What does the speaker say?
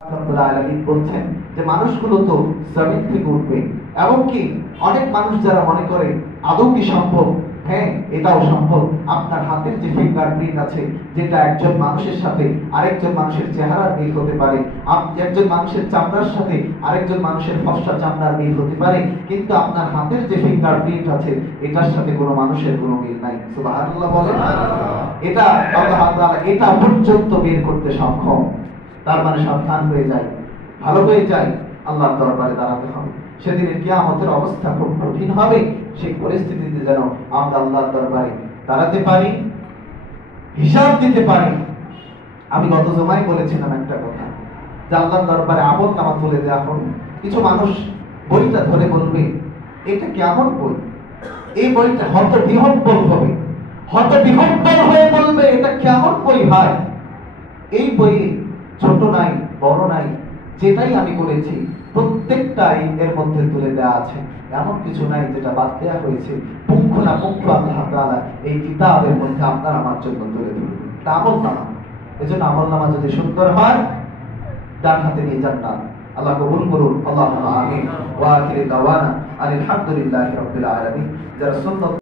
রব্বুল আলামিন বলছেন যে মানুষগুলো তো জমিন থেকে উঠবে, এমনকি অনেক মানুষ যারা মনে করে আদৌ কি সম্ভব, হ্যাঁ এটাও সম্ভব। আপনার হাতের যে ফিঙ্গারপ্রিন্ট আছে, যেটা একজন মানুষের সাথে আরেকজন মানুষের চেহারার মিল হতে পারে, একজন মানুষের চামড়ার সাথে আরেকজন মানুষের ফর্সা চামড়ার মিল হতে পারে, কিন্তু আপনার হাতের যে ফিঙ্গারপ্রিন্ট আছে এটার সাথে কোনো মানুষের কোনো মিল নাই। সুবহানাল্লাহ বলেন। এটা আল্লাহ তাআলা এটা পর্যন্ত বের করতে সক্ষম। তার মানে সাবধান হয়ে যায়, ভালো হয়ে যায়, আল্লাহর দরবারে দাঁড়াতে হবে। সেদিনের কিয়ামতের অবস্থা খুব কঠিন হবে। সেই পরিস্থিতিতে যেন আমরা আল্লাহর দরবারে দাঁড়াতে পারি, হিসাব দিতে পারি। আমি গত জমায় বলেছিলাম একটা কথা, যে আল্লাহর দরবারে আমল নামা তুলে দেওয়া হবে। কিছু মানুষ বইটা ধরে বলবে এটা কেমন বই, এই বইটা হত বিহব্বল হবে, হত বিহব্বল হয়ে বলবে এটা কেমন বই ভাই। এই বইয়ে ছোট নাই বড় নাই, যেটাই আমি করেছি প্রত্যেকটাই এর মধ্যে তুলে দেওয়া আছে, এমন কিছু নাই যেটা বাদ দেওয়া হয়েছে। পুঙ্খানুপুঙ্খ আল্লাহ তাআলা এই কিতাবের মধ্যে আপনার আমার জন্য তুলে ধরবে। তা আমলনামা, এজন্য আমলনামা যদি সুন্দর হয়, ডান হাতে নিয়ে জান্নাত। আল্লাহ কবুল করুন, আল্লাহুম্মা আমিন। ওয়া আখিরু দাওয়ানা আলহামদুলিল্লাহি রাব্বিল আলামিন। যারা সুন্নাত